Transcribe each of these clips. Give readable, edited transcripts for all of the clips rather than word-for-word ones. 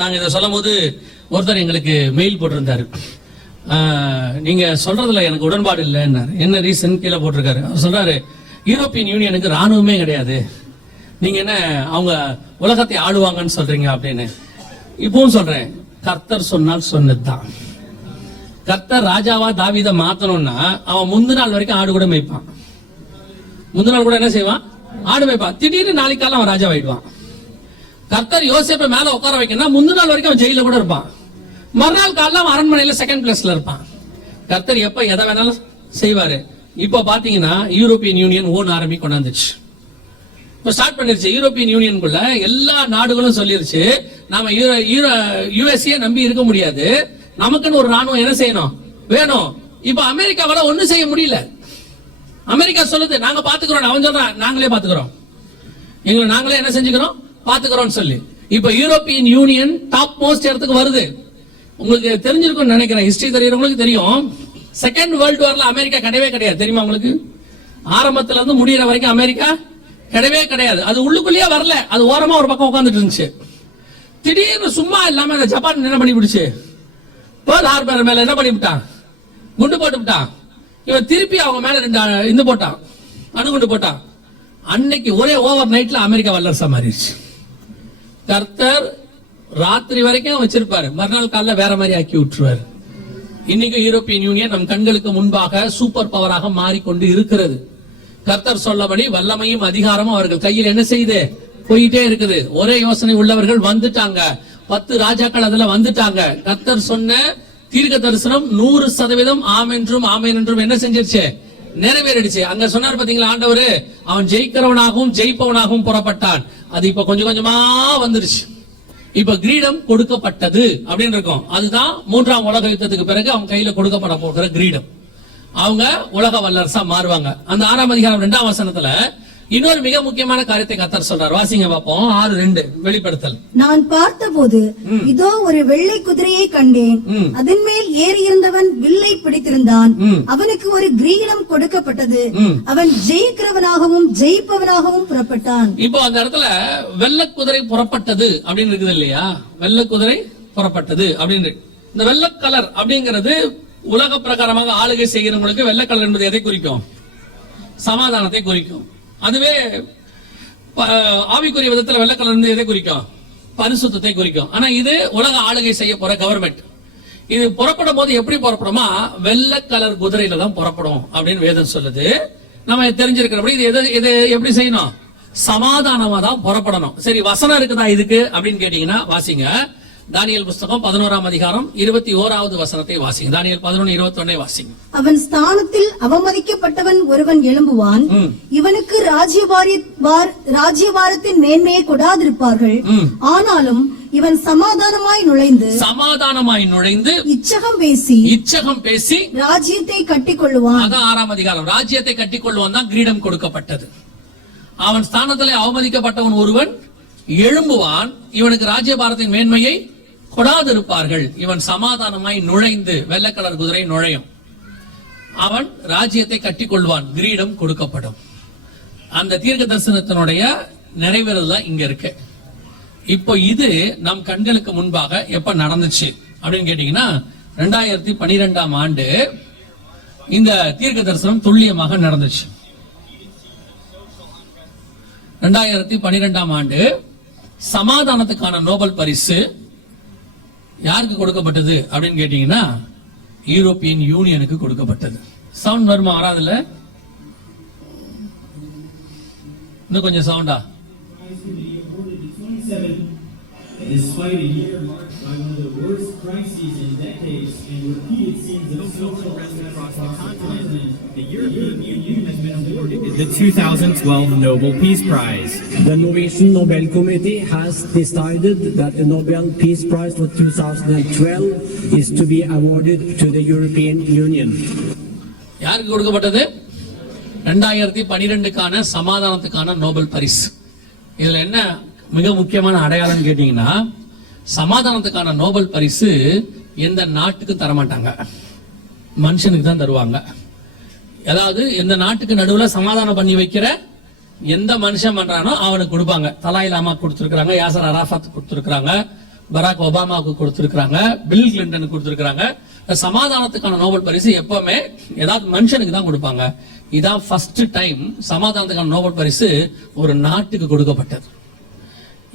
நாங்க இதை சொல்லும் போது ஒருத்தர் எங்களுக்கு மெயில் போட்டிருந்தாரு. நீங்க சொல்றதுல எனக்கு உடன்பாடு இல்லைன்னு. என்ன ரீசன் கீழே போட்டிருக்காரு. அவர் சொல்றாரு, யூரோப்பியன் யூனியனுக்கு ராணுவமே கிடையாது, நீங்க என்ன அவங்க உலகத்தை ஆளுவாங்கன்னு சொல்றீங்க அப்படின்னு. இப்பவும் சொல்றேன், கர்த்தர் சொன்னால் சொன்னதுதான். கர்த்தர் ராஜாவா தாவீதை மாத்தணும்னா அவன் முந்தின நாள் வரைக்கும் ஆடு கூட மேய்ப்பான். முந்தின நாள் கூட என்ன செய்வான்? ஆடு மேய்ப்பான். திடீர்னு நாளைக்கு காலம் அவன் ராஜாவாயிடுவான். கர்த்தர் யோசேப்பை மேல உட்கார வைக்கணும், முந்தின நாள் வரைக்கும் அவன் ஜெயில கூட இருப்பான். மறுநாள் காலைல அவன் அரண்மனையில செகண்ட் பிளேஸ்ல இருப்பான். கர்த்தர் எப்ப எதை வேணாலும் செய்வாரு. இப்ப பாத்தீங்கன்னா யூரோப்பியன் யூனியன் ஓன் ஆர்மி கொண்டாந்துச்சு. இப்ப ஸ்டார்ட் பண்ணிருச்சு. யூரோப்பியன் யூனியனுக்குள்ள எல்லா நாடுகளும் சொல்லிருச்சு, நாம யுஎஸ்ஏ நம்பி இருக்க முடியாது, நமக்குன்னு ஒரு ராணுவம் என்ன செய்யணும் வேணும். இப்ப அமெரிக்காவால ஒண்ணும் செய்ய முடியல. அமெரிக்கா சொல்லுது, நாங்க பாத்துக்கிறோம். அவன் சொல்றான், நாங்களே பாத்துக்கிறோம், எங்களை நாங்களே என்ன செஞ்சுக்கிறோம் பாத்துக்கிறோம் சொல்லி. இப்ப யூரோப்பியன் யூனியன் டாப் மோஸ்ட் இடத்துக்கு வருது. உங்களுக்கு தெரிஞ்சிருக்கும் நினைக்கிறேன், ஹிஸ்டரி தெரியறவங்களுக்கு தெரியும். செகண்ட் வேர்ல்டு வார்ல அமெரிக்கா கிடையவே கிடையாது, தெரியுமா உங்களுக்கு? ஆரம்பத்துல இருந்து முடியற வரைக்கும் அமெரிக்கா கிடையவே கிடையாது. அது உள்ளுக்குள்ளேயே வரல, அது ஓரமா ஒரு பக்கம் உட்கார்ந்துட்டு இருந்துச்சு. திடீர்னு சும்மா இல்லாம இந்த ஜப்பான் என்ன பண்ணி விடுச்சு, பேர்ல் ஹார்பர் மேல என்ன பண்ணி விட்டான், குண்டு போட்டு விட்டான். இவன் திருப்பி அவங்க மேல 2 இது போட்டான், அணுகுண்டு போட்டான். அன்னைக்கு ஒரே ஓவர் நைட்ல அமெரிக்கா வல்லரசா மாறிடுச்சு. கர்த்தர் ராத்திரி வரைக்கும் வச்சிருப்பாரு, மறுநாள் காலைல வேற மாதிரி ஆக்கி விட்டுருவாரு. இன்னைக்கு யூரோப்பியன் யூனியன் நம் கண்களுக்கு முன்பாக சூப்பர் பவராக மாறிக்கொண்டு இருக்கிறது. கர்த்தர் சொல்லபடி வல்லமையும் அதிகாரமும் அவர்கள் கையில் என்ன செய்யுது, போயிட்டே இருக்குது. ஒரே யோசனை உள்ளவர்கள் வந்துட்டாங்க, 10 ராஜாக்கள் அதுல வந்துட்டாங்க. கர்த்தர் சொன்ன தீர்க்க தரிசனம் 100% ஆம் என்றும் ஆமேன் என்றும் என்ன செஞ்சிருச்சு, நிறைவேறிடுச்சு. அங்க சொன்னார் பாத்தீங்களா ஆண்டவர், அவன் ஜெயிக்கிறவனாகவும் ஜெயிப்பவனாகவும் புறப்பட்டான். அது இப்ப கொஞ்சம் கொஞ்சமா வந்துருச்சு. இப்ப கிரீடம் கொடுக்கப்பட்டது அப்படின்னு இருக்கும். அதுதான் 3ஆம் உலக யுத்தத்துக்கு பிறகு அவங்க கையில கொடுக்கப்பட போகிற கிரீடம். அவங்க உலக வல்லரசா மாறுவாங்க. அந்த 6ஆம் அதிகாரம் 2ஆம் வசனத்துல இன்னொரு மிக முக்கியமான காரியத்தை கர்த்தர் சொல்றார். வாசிங்க பாப்போம். 6:2 வெளிப்படுத்தல். நான் பார்த்தபோது இதோ ஒரு வெள்ளை குதிரையை கண்டேன், அதன் மேல் ஏறி இருந்தவன் வில்லை பிடித்திருந்தான், அவனுக்கு ஒரு கிரீடம் கொடுக்கப்பட்டது, அவன் ஜெயிக்கிறவனாகவும் ஜெயிப்பவனாகவும் புறப்பட்டான். இப்போ அந்த இடத்துல வெள்ளை குதிரை புறப்பட்டது அப்படின்னு இருக்குது இல்லையா? வெள்ளை குதிரை புறப்பட்டது அப்படின்னு. இந்த வெள்ளை கலர் அப்படிங்கிறது உலக பிரகாரமாக ஆளுகை செய்கிறவங்களுக்கு வெள்ளை கலர் என்பது எதை குறிக்கும்? சமாதானத்தை குறிக்கும். அதுவே ஆவிக்குரிய விதத்துல வெள்ளை கலர் எதை குறிக்கும்? பரிசுத்தத்தை குறிக்கும். ஆனா இது உலக ஆளுகை செய்ய போற கவர்மெண்ட். இது புறப்படும் போது எப்படி புறப்படுமா, வெள்ளை கலர் குதிரையில தான் புறப்படும் அப்படின்னு வேதம் சொல்லுது. நம்ம தெரிஞ்சிருக்கிறபடி இது எப்படி செய்யணும், சமாதானமா தான் புறப்படணும். சரி, வசனம் இருக்குதா இதுக்கு அப்படின்னு கேட்டீங்கன்னா வாசிங்க. தானியேல் புஸ்தகம் 11ஆம் அதிகாரம் 21வது வசனத்தை வாசிங்க. தானியேல் 11:21 வாசிங்க. அவன் ஸ்தானத்தில் அவமதிக்கப்பட்டவன் ஒருவன் எழும்புவான், இவனுக்கு ராஜ்யபாரத்தின் மேன்மையை கொடாதிருப்பார்கள், ஆனாலும் இவன் சமாதானமாய் நுழைந்து இச்சகம் பேசி ராஜ்யத்தை கட்டிக்கொள்ளுவான். அதான் 6ஆம் அதிகாரம். ராஜ்யத்தை கட்டிக்கொள்ளுவான் தான் கிரீடம் கொடுக்கப்பட்டது. அவன் ஸ்தானத்திலே அவமதிக்கப்பட்டவன் ஒருவன் எழும்புவான், இவனுக்கு ராஜ்யபாரத்தின் மேன்மையை கொடாதிருப்பார்கள், இவன் சமாதானமாய் நுழைந்து வெள்ளை கலர் குதிரை நுழையும், அவன் ராஜ்யத்தை கட்டிக்கொள்வான், கிரீடம் கொடுக்கப்படும். அந்த தீர்க்க தரிசனத்தினுடைய நிறைவேறல் இங்க இருக்கு. இப்போ இது நம் கண்களுக்கு முன்பாக எப்ப நடந்துச்சு அப்படின்னு கேட்டீங்கன்னா 2012ஆம் ஆண்டு இந்த தீர்க்க தரிசனம் துல்லியமாக நடந்துச்சு. 2012ஆம் ஆண்டு சமாதானத்துக்கான நோபல் பரிசு யாருக்கு கொடுக்கப்பட்டது அப்படின்னு கேட்டீங்கன்னா யூரோப்பியன் யூனியனுக்கு கொடுக்கப்பட்டது. சவுண்ட் வருமா? வராதுல்ல? இன்னும் கொஞ்சம் சவுண்டா. Despite a year marked by one of the worst crises in decades and repeated scenes of social unrest across the continent, the European Union has been awarded the 2012 Nobel Peace Prize. The Norwegian Nobel Committee has decided that the Nobel Peace Prize for 2012 is to be awarded to the European Union. யாருக்கு கொடுக்கப்பட்டது? 2012க்கான சமாதானத்துக்கான Nobel பரிசு. இதுல என்ன மிக முக்கியமான அடையாளம் கேட்டீங்கன்னா, சமாதானத்துக்கான Nobel பரிசு எந்த நாட்டுக்கு தரமாட்டாங்க, மனுஷனுக்கு தான் தருவாங்க. அதாவது எந்த நாட்டுக்கு நடுவுல சமாதானம் பண்ணி வைக்கிற எந்த மனுஷன் பண்றானோ அவனுக்கு கொடுப்பாங்க. தலாய் லாமா கொடுத்திருக்காங்க, யாசர் அராஃபத் கொடுத்திருக்காங்க, பராக் ஒபாமாவுக்கு கொடுத்திருக்காங்க, பில் கிளின்டனுக்கு கொடுத்திருக்காங்க. சமாதானத்துக்கான நோபல் பரிசு எப்பவுமே ஏதாவது மனுஷனுக்கு தான் கொடுப்பாங்க. இதான் ஃபர்ஸ்ட் டைம் சமாதானத்துக்கான நோபல் பரிசு ஒரு நாட்டுக்கு கொடுக்கப்பட்டது.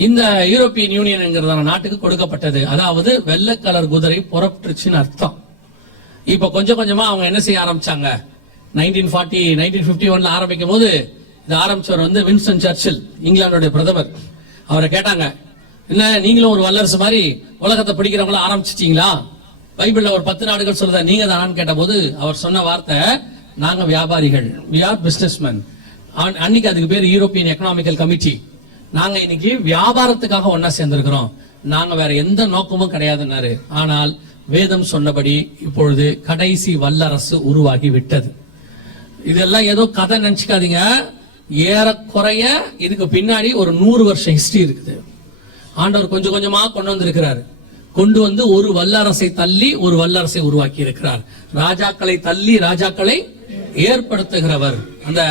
இந்த யூரோப்பியன் யூனியன் என்கிறதான நாட்டுக்கு கொடுக்கப்பட்டது. அதாவது வெள்ளை கலர் குதிரை புறப்பட்டுருச்சுன்னு அர்த்தம். இப்ப கொஞ்சம் கொஞ்சமா அவங்க என்ன செய்ய ஆரம்பிச்சாங்க, 1951 ஆரம்பிக்கும் போது இது ஆரம்பிச்சவர் வந்து வின்ஸ்டன் சர்ச்சில், இங்கிலாந்துடைய பிரதமர். அவரை கேட்டாங்க, என்ன நீங்களும் ஒரு வல்லரசு மாதிரி உலகத்தை பிடிக்கிறவங்கள ஆரம்பிச்சிட்டீங்களா, பைபிள்ல ஒரு 10 நாடுகள் சொல்லுதா, நீங்க தானான்னு கேட்ட போது அவர் சொன்ன வார்த்தை, நாங்க வியாபாரிகள், we are businessmen. அன்னைக்கு அதுக்கு பேர் யூரோப்பியன் எக்கனாமிக்கல் கமிட்டி. நாங்க இன்னைக்கு வியாபாரத்துக்காக ஒன்னா சேர்ந்திருக்கிறோம், நாங்க வேற எந்த நோக்கமும் கிடையாதுன்னாரு. ஆனால் வேதம் சொன்னபடி இப்பொழுது கடைசி வல்லரசு உருவாகி விட்டது. இதெல்லாம் ஏதோ கதை நினைச்சுக்காதீங்க, ஏறக்குறைய இதுக்கு பின்னாடி ஒரு 100 வருஷம் ஹிஸ்டரி இருக்குது. ஆண்டவர் கொஞ்சம் கொஞ்சமா கொண்டு வந்திருக்கிறார். கொண்டு வந்து ஒரு வல்லரசை தள்ளி ஒரு வல்லரசை உருவாக்கி இருக்கிறார். ராஜாக்களை தள்ளி ராஜாக்களை ஏற்படுத்துகிறவர். அந்த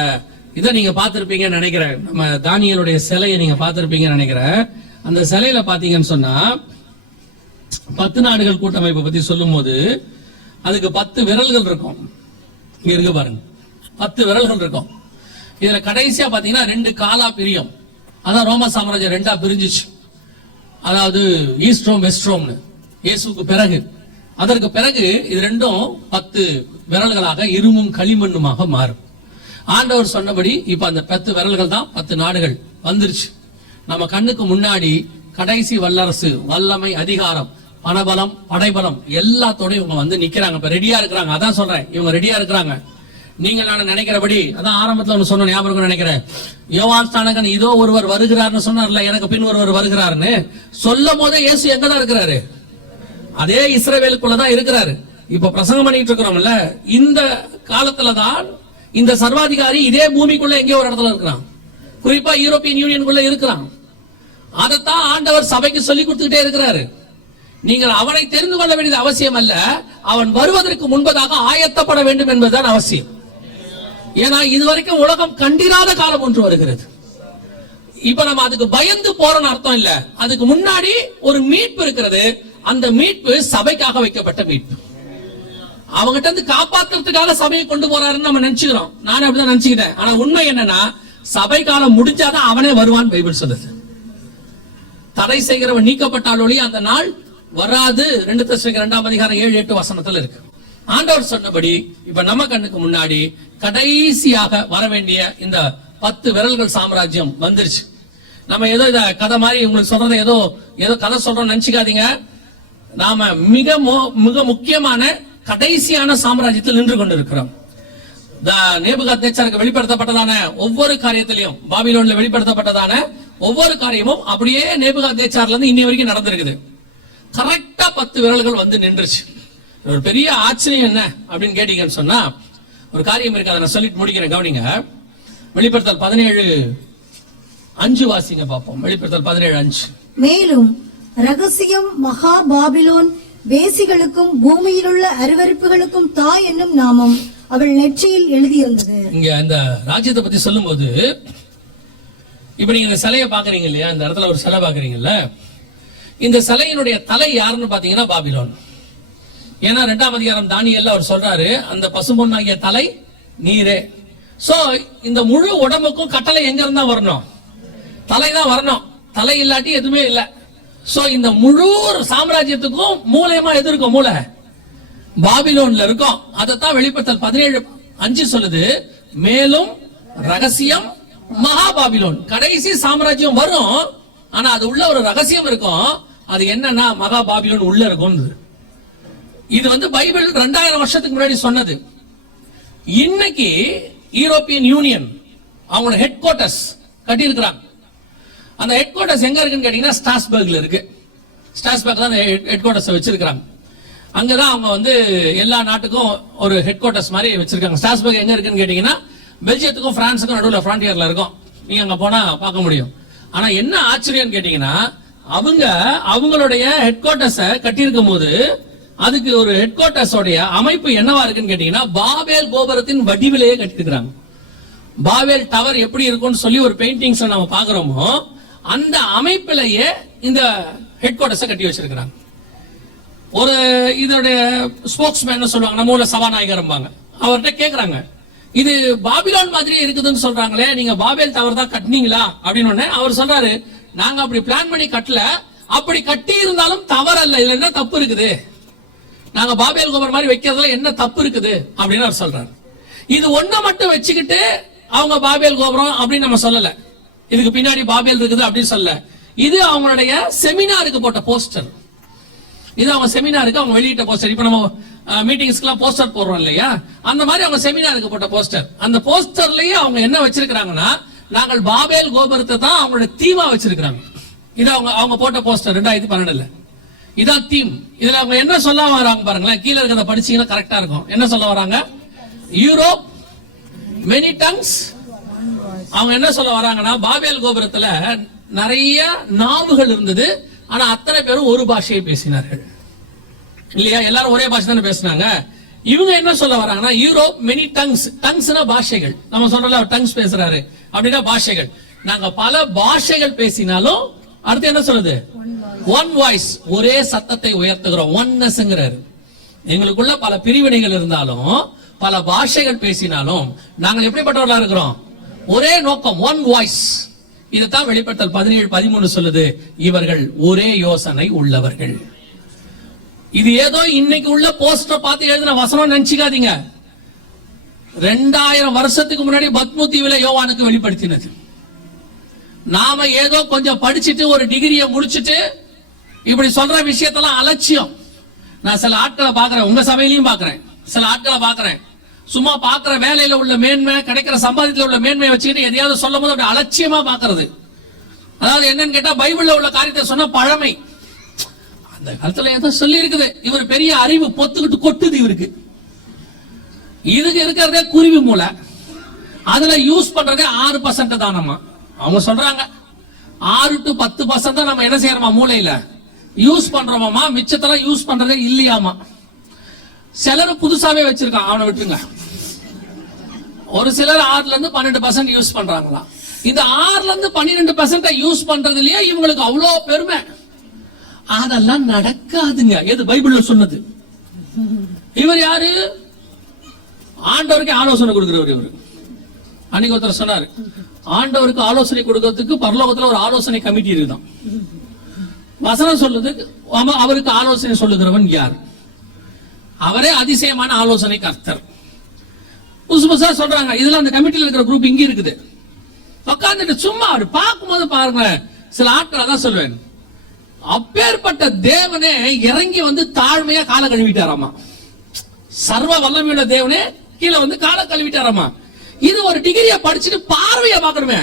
இதை நீங்க பார்த்திருப்பீங்கன்னு நினைக்கிறேன். நம்ம தானியேலுடைய சிலையை நீங்க பார்த்திருப்பீங்கன்னு நினைக்கிறேன். அந்த சிலையில பாத்தீங்கன்னு சொன்னா 10 நாடுகள் கூட்டமைப்பை பத்தி சொல்லும் போது அதுக்கு 10 விரல்கள் இருக்கும். இங்க இருக்கு பாருங்க, 10 விரல்கள் இருக்கும். இதுல கடைசியா பாத்தீங்கன்னா 2 காலா பிரியும். அதான் ரோம சாம்ராஜ்யம் 2ஆ பிரிஞ்சிச்சு. அதாவது ஈஸ்ட் ரோம் வெஸ்ட் ரோம்னு இயேசுக்கு பிறகு. அதற்கு பிறகு இது ரெண்டும் 10 விரல்களாக இருமும் களிமண்ணுமாக மாறும். ஆண்டவர் சொன்னபடி இப்ப அந்த 10 விரல்கள் தான் 10 நாடுகள் வந்துருச்சு. நம்ம கண்ணுக்கு முன்னாடி கடைசி வல்லரசு, வல்லமை, அதிகாரம், பணபலம், படைபலம் எல்லாத்தோடய இவங்க வந்து நிக்கிறாங்க. இப்ப ரெடியா இருக்கிறாங்க. அதான் சொல்றேன், இவங்க ரெடியா இருக்கிறாங்க. நீங்க நான் நினைக்கிறபடி, அதான் ஆரம்பத்துல ஒண்ணு சொன்ன ஞாபகம் நினைக்கிறேன், யோவான் ஸ்நானகன் இதோ ஒருவர் வருகிறார்னு சொன்னார்ல, எனக்கு பின் ஒருவர் வருகிறாருன்னு சொல்லும் போதே இயேசு எங்கதான் இருக்கிறாரு? அதே இஸ்ரவேலுக்குள்ளதான் இருக்கிறாரு. இப்ப பிரசங்கம் பண்ணிட்டு இருக்கிறோம்ல, இந்த காலத்துலதான் இந்த சர்வாதிகாரி இதே பூமிக்குள்ள எங்கேயோ ஒரு இடத்துல இருக்கிறான். குறிப்பா யூரோப்பியன் யூனியனுக்குள்ள இருக்கிறான். அதைத்தான் ஆண்டவர் சபைக்கு சொல்லி கொடுத்துக்கிட்டே இருக்கிறாரு. நீங்கள் அவனை தெரிந்து கொள்ள வேண்டியது அவசியம் அல்ல, அவன் வருவதற்கு முன்பதாக ஆயத்தப்பட வேண்டும் என்பதுதான் அவசியம். ஏன்னா இதுவரைக்கும் உலகம் கண்டிராத காலம் ஒன்று வருகிறது. இப்ப நம்ம அதுக்கு பயந்து போறோம்னு அர்த்தம் இல்ல. அதுக்கு முன்னாடி ஒரு மீட்பு இருக்கிறது. அந்த மீட்பு சபைக்காக வைக்கப்பட்ட மீட்பு. அவங்ககிட்ட இருந்து காப்பாத்துறதுக்காக சபையை கொண்டு போறாருன்னு நம்ம நினைச்சுக்கிறோம். நானே அப்படிதான் நினைச்சுக்கிட்டேன். ஆனா உண்மை என்னன்னா, சபை காலம் முடிஞ்சாதான் அவனே வருவான் பைபிள் சொல்லுது. தடை செய்கிறவன் நீக்கப்பட்டால் ஒழிய அந்த நாள் வராது. 2 தெசலோனிக்கேயர் 2ஆம் அதிகாரம் 7-8 வசனத்துல இருக்கு. ஆண்டவர் சொன்னபடி இப்ப நம்ம கண்ணுக்கு முன்னாடி கடைசியாக வர வேண்டிய இந்த 10 விரல்கள் சாம்ராஜ்யம் வந்துருச்சு. நம்ம ஏதோ இத கதை மாதிரி உங்களுக்கு சொல்றத ஏதோ கதை சொல்றோம் நினைச்சுக்காதீங்க. நாம மிக முக்கியமான கடைசியான சாம்ராஜ்யத்தில் நின்று கொண்டிருக்கிறோம். நேபுகாத்நேச்சாருக்கு வெளிப்படுத்தப்பட்டதான ஒவ்வொரு காரியத்திலையும், பாபிலோன்ல வெளிப்படுத்தப்பட்டதான ஒவ்வொரு காரியமும் அப்படியே நேபுகாத்நேச்சார்ல இருந்து இன்னி வரைக்கும் நடந்திருக்குது. கரெக்டா 10 விரல்கள் வந்து நின்றுச்சு. ஒரு பெரிய ஆச்சரியம் என்ன அப்படின்னு கேட்டீங்கன்னு சொன்னா, ஒரு காரியம் இருக்கு, அதை நான் சொல்லிட்டு முடிக்கிறேன், கவனிங்க. வெளிப்படுத்தல் 17:5 வாசிங்க பார்ப்போம். வெளிப்படுத்தல் 17:5. மேலும் ரகசியம் மகா பாபிலோன் வேசிகளுக்கும் பூமியில் உள்ள அருவருப்புகளுக்கும் தாய் என்னும் நாமம் அவள் நெற்றியில் எழுதியிருந்தது. இங்க இந்த ராஜ்யத்தை பத்தி சொல்லும் போது, இப்ப நீங்க இந்த சிலையை பாக்குறீங்க இல்லையா, இந்த இடத்துல ஒரு சிலை பாக்குறீங்கல்ல, இந்த சிலையினுடைய தலை யாருன்னு பாத்தீங்கன்னா பாபிலோன். ஏன்னா 2ஆம் அதிகாரம் தானியேல்ல அவர் சொல்றாரு, அந்த பசும்பொன்னாகிய தலை நீரே. சோ இந்த முழு உடம்புக்கும் கட்டளை எங்க இருந்தா வரணும்? தலைதான் வரணும். தலை இல்லாட்டி எதுவுமே இல்ல. சோ இந்த முழு சாம்ராஜ்யத்துக்கும் மூலமா எது இருக்கும்? மூளை பாபிலோன்ல இருக்கும். அதத்தான் வெளிப்படுத்தல் 17:5 சொல்லுது. மேலும் ரகசியம் மகா பாபிலோன், கடைசி சாம்ராஜ்யம் வரும். ஆனா அது உள்ள ஒரு ரகசியம் இருக்கும். அது என்னன்னா மகா பாபிலோன் உள்ள இருக்கும். இது வந்து பைபிள் 2000 வருஷத்துக்கு முன்னாடி சொன்னது. இன்னைக்கு யூரோப்பியன் யூனியன் அவங்களோட ஹெட் குவார்டர்ஸ் கட்டி இருக்கிறாங்க. அந்த ஹெட் குவார்டர்ஸ் எங்க இருக்குன்னு கேட்டீங்கன்னா ஸ்ட்ராஸ்பர்க்ல இருக்கு. ஸ்ட்ராஸ்பர்க் தான் ஹெட் குவார்டர்ஸ் வச்சிருக்காங்க. அங்கதான் அவங்க வந்து எல்லா நாட்டுக்கும் ஒரு ஹெட் குவார்டர்ஸ் மாதிரி வச்சிருக்காங்க. ஸ்ட்ராஸ்பர்க் எங்க இருக்குன்னு கேட்டீங்கன்னா பெல்ஜியத்துக்கும் பிரான்ஸுக்கும் நடுவில் ஃப்ரான்டியர்ல இருக்கும். நீங்க அங்க போனா பார்க்க முடியும். ஆனா என்ன ஆச்சரியம் கேட்டீங்கன்னா, அவங்களுடைய ஹெட் குவார்டர்ஸ கட்டியிருக்கும் போது அதுக்கு ஒரு ஹெட் குவார்டர்ஸ் உடைய அமைப்பு என்னவா இருக்குன்னு கேட்டீங்கன்னா, பாபேல் கோபுரத்தின் வடிவிலேயே கட்டிருக்கிறாங்க. பாபேல் டவர் எப்படி இருக்கும்னு சொல்லி ஒரு பெயிண்டிங்ஸ் நம்ம பாக்குறோமோ அந்த அமைப்பிலேயே இந்த ஹெட் குவார்டர்ஸ் கட்டி வச்சிருக்கிறாங்க. ஒரு இதோடைய ஸ்போக்ஸ்மேன் சொல்லுவாங்க, நம்ம ஊர்ல சபாநாயகர்பாங்க, அவர்கிட்ட கேக்குறாங்க, இது பாபிலோன் மாதிரி இருக்குதுன்னு சொல்றாங்களே, நீங்க பாபேல் டவர் தான் கட்டினீங்களா அப்படின்னு உடனே அவர் சொல்றாரு, நாங்க அப்படி பிளான் பண்ணி கட்டல, அப்படி கட்டி இருந்தாலும் தவறல்ல, இதுல என்ன தப்பு இருக்குது, நாங்க பாபேல் கோபுரம் மாதிரி வைக்கிறதுல என்ன தப்பு இருக்குது அப்படின்னு அவர் சொல்றாரு. இது ஒண்ண மட்டும் வச்சுக்கிட்டு அவங்க பாபேல் கோபுரம் அப்படின்னு நம்ம சொல்லல, இதுக்கு பின்னாடி பாபேல் இருக்குது அப்படின்னு சொல்லல. இது அவங்களுடைய செமினாருக்கு போட்ட போஸ்டர். இது அவங்க செமினாருக்கு அவங்க வெளியிட்ட போஸ்டர். இப்ப நம்ம மீட்டிங்ஸ்க்குலாம் போஸ்டர் போடுறோம் இல்லையா, அந்த மாதிரி அவங்க செமினாருக்கு போட்ட போஸ்டர். அந்த போஸ்டர்லயே அவங்க என்ன வச்சிருக்காங்கன்னா, நாங்கள் பாபேல் கோபுரத்தை தான் அவங்களோட தீமா வச்சிருக்காங்க. இது அவங்க போட்ட போஸ்டர் 2012. இதான் தீம். இதுல அவங்க என்ன சொல்ல வராங்க பாருங்களேன், கீழே இருக்கிறத படிச்சீங்கன்னா கரெக்டா இருக்கும். என்ன சொல்ல வராங்க, யூரோப் மெனி டங்ஸ். அவங்க என்ன சொல்ல வராங்கன்னா, பாபேல் கோபுரத்துல நிறைய நாவுகள் இருந்தது, ஆனா அத்தனை பேரும் ஒரு பாஷையை பேசினார்கள் இல்லையா, எல்லாரும் ஒரே பாஷை தானே பேசினாங்க. இவங்க என்ன சொல்ல வராங்கன்னா, யூரோப் மெனி டங்ஸ். டங்ஸ்னா பாஷைகள். நம்ம சொல்றோம்ல டங்ஸ் பேசுறாரு அப்படின்னா பாஷைகள். நாங்க பல பாஷைகள் பேசினாலும் அடுத்து என்ன சொல்லுது, ஒன் வாய்ஸ், ஒரே சத்தத்தை உயர்த்துகிறோம், ஒன்னஸ்ங்கிறாரு. எங்களுக்குள்ள பல பிரிவினைகள் இருந்தாலும் பல பாஷைகள் பேசினாலும் நாங்கள் எப்படிப்பட்டவர்களா இருக்கிறோம், ஒரே நோக்கம், ஒன் வாய்ஸ். இதைத்தான் வெளிப்படுத்தல் 17:13 சொல்லுது, இவர்கள் ஒரே யோசனை உள்ளவர்கள். இது ஏதோ இன்னைக்கு உள்ள போஸ்டர் பார்த்து எழுதின வசனம் நினைச்சுக்காதீங்க. 2000 வருஷத்துக்கு முன்னாடி பத்மு தீவுல யோவானுக்கு வெளிப்படுத்தினது. நாம ஏதோ கொஞ்சம் படிச்சுட்டு ஒரு டிகிரியை முடிச்சுட்டு இப்படி சொல்ற விஷயத்தெல்லாம் அலட்சியம். நான் சில ஆட்களை பாக்குறேன், உங்க சபையிலையும் பாக்குறேன், சில ஆட்களை பாக்குறேன், சும்மா பாக்குற வேலையில உள்ள மேன்மை, கிடைக்கிற சம்பாதித்துல உள்ள மேன்மையை வச்சுக்கிட்டு எதையாவது சொல்லும் போது அப்படி அலட்சியமா பாக்குறது. அதாவது என்னன்னு கேட்டா, பைபிள்ல உள்ள காரியத்தை சொன்ன பழமை. அந்த காலத்துல ஏதோ சொல்லி இருக்குது, இவர் பெரிய அறிவு பொத்துக்கிட்டு கொட்டுது இவருக்கு. இதுக்கு இருக்கிறதே குருவி மூளை, அதுல யூஸ் பண்றதே 6% தானம்மா. அவங்க சொல்றாங்க 6 to 10% தான் நம்ம என்ன செய்யறோமா மூளையில யூஸ் பண்றோமா, மிச்சத்தெல்லாம் யூஸ் பண்றதே இல்லையாமா. சிலர் புதுசாவே வச்சிருக்கான், அவனை விட்டுருங்க. ஒரு சிலர் 6ல இருந்து 12% யூஸ் பண்றாங்களா. இந்த 6ல இருந்து 12% யூஸ் பண்றதுலயே இவங்களுக்கு அவ்வளவு பெருமை. அதெல்லாம் நடக்காதுங்க. எது பைபிள்ல சொன்னது. இவர் யாரு, ஆண்டவருக்கு ஆலோசனை கொடுக்கிறவர். இவரு அன்னைக்கு ஒருத்தர் சொன்னாரு, ஆண்டவருக்கு ஆலோசனை கொடுக்கிறதுக்கு பரலோகத்துல ஒரு ஆலோசனை கமிட்டி இருக்குதான். வசனம் சொல்லுது, அவருக்கு ஆலோசனை சொல்லுகிறவன் யார், அவரே அதிசயமான ஆலோசனை கர்த்தர். புதுசு புதுசா சொல்றாங்க. இதுல அந்த கமிட்டில இருக்கிற குரூப் இங்க இருக்குது. உட்கார்ந்துட்டு சும்மா அவர் பார்க்கும்போது பாருங்க, சில ஆட்கள் அதான் சொல்லுவேன், அப்பேற்பட்ட தேவனே இறங்கி வந்து தாழ்மையா காலை கழுவிட்டாராமா. சர்வ வல்லமையுள்ள தேவனே கீழே வந்து காலை கழுவிட்டாராமா. இது ஒரு டிகிரியை படிச்சுட்டு பார்வையை பார்க்கணுமே.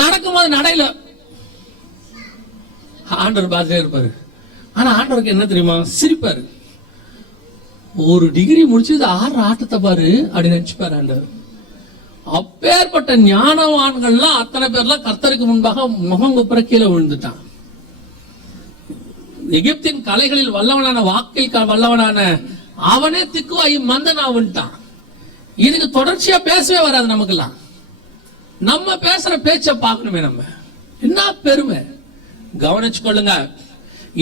நடக்கும்போது நடையில ஆண்டவர் பார்த்துட்டே இருப்பாரு. ஆனா ஆண்டவருக்கு என்ன தெரியுமா, சிரிப்பாரு. ஒரு டிகிரி முடிச்சது 6 ஆட்டத்தை பாரு அப்படின்னு நினைச்சுப்பாரு ஆண்டவர். அப்பேற்பட்ட ஞானவான்கள்லாம் அத்தனை பேர்லாம் கர்த்தருக்கு முன்பாக முகங்குப்புற கீழே விழுந்துட்டான். எகிப்தின் கலைகளில் வல்லவனான, வாக்கில் வல்லவனான அவனே திக்குவாயி மந்தனாவன்ட்டான். இதுக்கு தொடர்ச்சியா பேசவே வராது நமக்கெல்லாம். நம்ம பேசுற பேச்ச பார்க்கணுமே. நம்ம என்ன பெருமை கவனிச்சு கொள்ளுங்க.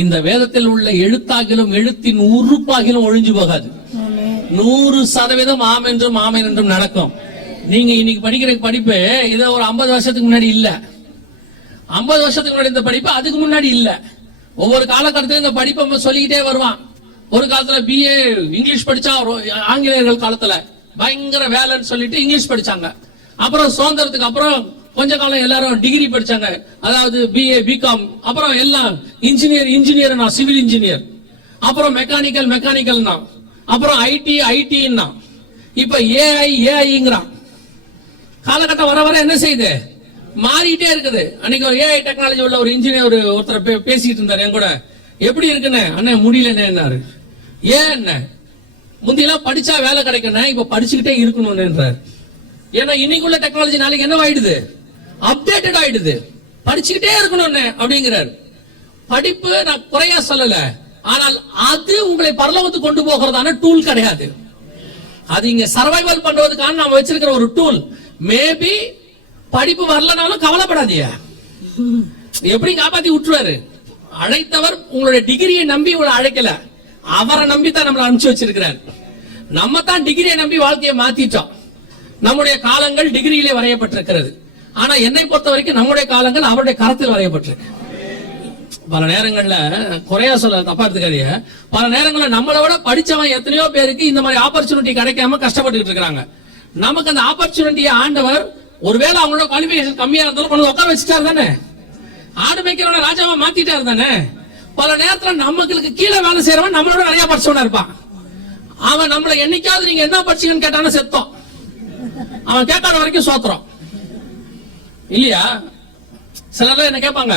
இந்த வேதத்தில் உள்ள எழுத்தாகிலும் எழுத்தின் உறுப்பாகிலும் ஒழிஞ்சு போகாது. 100% ஆமென்றும் ஆமென் என்றும் நடக்கும். நீங்க இன்னைக்கு படிக்கிற படிப்பு இத ஒரு 50 வருஷத்துக்கு முன்னாடி இல்ல, 50 வருஷத்துக்கு முன்னாடி இந்த படிப்பு அதுக்கு முன்னாடி இல்ல. ஒவ்வொரு காலகட்டத்திலும் இந்த படிப்பை சொல்லிக்கிட்டே வருவான். ஒரு காலத்துல BA இங்கிலீஷ் படிச்சா, ஆங்கிலேயர்கள் காலத்துல பயங்கர வேலைன்னு சொல்லிட்டு இங்கிலீஷ் படிச்சாங்க. அப்புறம் சுதந்திரத்துக்கு அப்புறம் கொஞ்ச காலம் எல்லாரும் டிகிரி படிச்சாங்க, அதாவது BA BCom. அப்புறம் எல்லாம் இன்ஜினியர் சிவில் இன்ஜினியர், அப்புறம் மெக்கானிக்கல், அப்புறம் IT. இப்ப AI காலகட்டம் வர வர என்ன செய்யுது, மாறிட்டே இருக்குது. அன்னைக்கு ஒரு AI டெக்னாலஜி உள்ள ஒரு இன்ஜினியர் ஒருத்தர் பேசிட்டு இருந்தாரு என் கூட. எப்படி இருக்குன்னு, அண்ணே முடியலன்னு. ஏன் என்ன, முந்தியெல்லாம் படிச்சா வேலை கிடைக்கணும், இப்ப படிச்சுக்கிட்டே இருக்கணும்ன்றார். ஏன்னா இன்னைக்குள்ள டெக்னாலஜி நாளைக்கு என்ன ஆயிடுது, அப்டேட்டட் ஆயிடுது, படிச்சுக்கிட்டே இருக்கணும்னு அப்படிங்கிறார். படிப்பு நான் குறையா சொல்லல, ஆனால் அது உங்களை பரலோகத்துக்கு கொண்டு போகிறதான டூல் கிடையாது. அது இங்க சர்வைவல் பண்றதுக்கான நாம வச்சிருக்கிற ஒரு டூல். மேபி படிப்பு வரலனாலும் கவலைப்படாதீங்க, எப்படி காப்பாத்தி விட்டுருவாரு. அழைத்தவர் உங்களுடைய டிகிரியை நம்பி உங்களை அழைக்கல, அவரை நம்பி தான் நம்மளை அனுப்பிச்சு வச்சிருக்கிறார். நம்ம தான் டிகிரியை நம்பி வாழ்க்கையை மாத்திட்டோம். நம்முடைய காலங்கள் டிகிரியிலே வரையப்பட்டிருக்கிறது. ஆனா என்னை பொறுத்த வரைக்கும் நம்முடைய காலங்கள் அவருடைய கரத்தில் வரையப்பட்டிருக்கு. பல நேரங்கள்ல குறையா சொல்ல, தப்பா எடுத்துக்காதீங்க, பல நேரங்கள்ல நம்மளை விட படிச்சவன் எத்தனையோ பேருக்கு இந்த மாதிரி ஆப்பர்ச்சுனிட்டி கிடைக்காம கஷ்டப்பட்டு இருக்காங்க. நமக்கு அந்த ஆப்பர்ச்சுனிட்டியை ஆண்டவர் ஒருவேளை அவங்களோட குவாலிபிகேஷன் கம்மியா இருந்தாலும் கொண்டு உட்கார வச்சுட்டாரு தானே, ஆடு மேய்க்கிறவன ராஜாவா மாத்திட்டாரு தானே. பல நேரத்துல நமக்கு கீழே வேலை செய்யறவன் நம்மளோட நிறைய படிச்சவனா இருப்பான். அவன் நம்மள என்னைக்காவது நீங்க என்ன படிச்சீங்கன்னு கேட்டான செத்தோம், அவன் கேட்காத வரைக்கும் சோத்துறோம் இல்லையா. சிலர் என்ன கேட்பாங்க,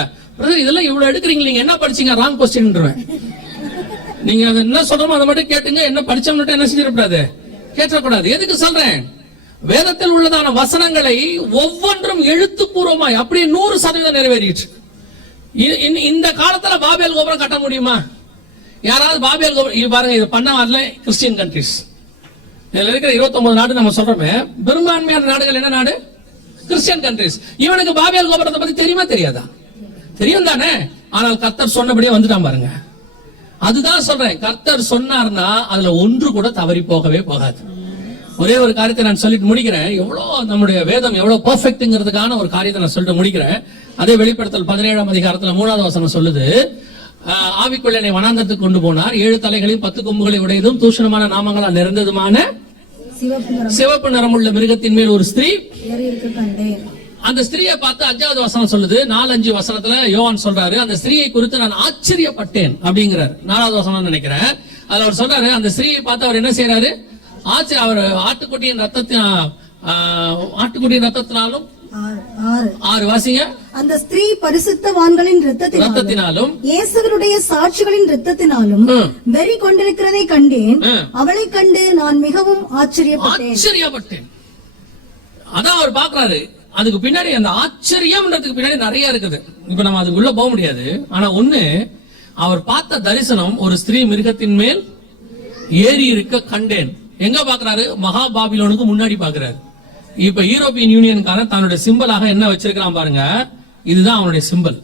இதெல்லாம் இவ்வளவு எடுக்கிறீங்க, நீங்க என்ன படிச்சீங்க, ராங் கொஸ்டின். நீங்க என்ன சொல்றோமோ அதை மட்டும் கேட்டுங்க, என்ன படிச்சவங்க என்ன செஞ்சிடக்கூடாது, கேட்டக்கூடாது. எதுக்கு சொல்றேன், வேதத்தில் உள்ளதான வசனங்களை ஒவ்வொன்றும் எழுத்துப்பூர்வமாய் அப்படியே 100% நிறைவேறிட்டு. இந்த காலத்துல பாபேல் கோபுரம் கட்ட முடியுமா? யாராவது பாபேல் கோபுரம் பாருங்க, இது பண்ண வரல கிறிஸ்டியன் கண்ட்ரிஸ். இதுல இருக்கிற 29 நாடு நம்ம சொல்றோமே, பெரும்பான்மையான நாடுகள் என்ன நாடு, கிறிஸ்டியன் கண்ட்ரிஸ். இவனுக்கு பாபேல் கோபுரத்தை பத்தி தெரியுமா தெரியாதா? தெரியும் தானே. ஆனால் கர்த்தர் சொன்னபடியே வந்துட்டான் பாருங்க. அதுதான் சொல்றேன், கர்த்தர் சொன்னார்னா அதுல ஒன்று கூட தவறி போகவே போகாது. ஒரே ஒரு காரியத்தை நான் சொல்லிட்டு முடிக்கிறேன். எவ்வளவு நம்முடைய வேதம் எவ்வளவு பெர்ஃபெக்ட்ங்கிறதுக்கான ஒரு காரியத்தை நான் சொல்லிட்டு முடிக்கிறேன். அதே வெளிப்படுத்தல் 17ஆம் அதிகாரத்துல 3வது வசனம் சொல்லுது, ஆவிக்குள்ள என்னை வனாந்தரத்துக்கு கொண்டு போனார், 7 தலைகளையும் 10 கொம்புகளை உடையதும் தூஷணமான நாமங்களால் நிறைந்ததுமான சிவப்பு நிறமுள்ள மிருகத்தின் மேல் ஒரு ஸ்திரீ ஏறி இருக்க கண்டேன். அந்த ஸ்திரீயை பார்த்து 5வது வசனம் சொல்லுது, 4-5 வசனத்துல யோவான் சொல்றாரு, அந்த ஸ்திரீயை குறித்து நான் ஆச்சரியப்பட்டேன் அப்படிங்கிறார். 4வது வசனம் நினைக்கிறேன். அதுல அவர் சொல்றாரு, அந்த ஸ்திரீயை பார்த்து அவர் என்ன செய்யறாரு, அவர் ஆட்டுக்குட்டியின் ரத்தத்தினாலும் 6 வாசிங்க, அந்த ஸ்திரீ பரிசுத்தவான்களின் இரத்தத்தினாலும் இயேசுவினுடைய சாட்சிகளின் இரத்தத்தினாலும் வெறி கொண்டிருக்கிறதை கண்டேன். அவளை கண்டு நான் மிகவும் ஆச்சரியப்பட்டேன். அதான் அவர் பாக்குறாரு. அதுக்கு பின்னாடி அந்த ஆச்சரியம்ன்றதுக்கு பின்னாடி நிறைய இருக்குது. இப்ப நம்ம அதுக்குள்ள போக முடியாது. ஆனா ஒண்ணு, அவர் பார்த்த தரிசனம் ஒரு ஸ்திரீ மிருகத்தின் மேல் ஏறி இருக்க கண்டேன். எங்க பாக்குறாரு, மகா பாபிலோனுக்கு முன்னாடி பாக்குறாரு. இப்ப யூரோப்பியன் யூனியனுக்கான தன்னுடைய சிம்பலாக என்ன வச்சிருக்கான் பாருங்க, இதுதான் அவனுடைய சிம்பல்.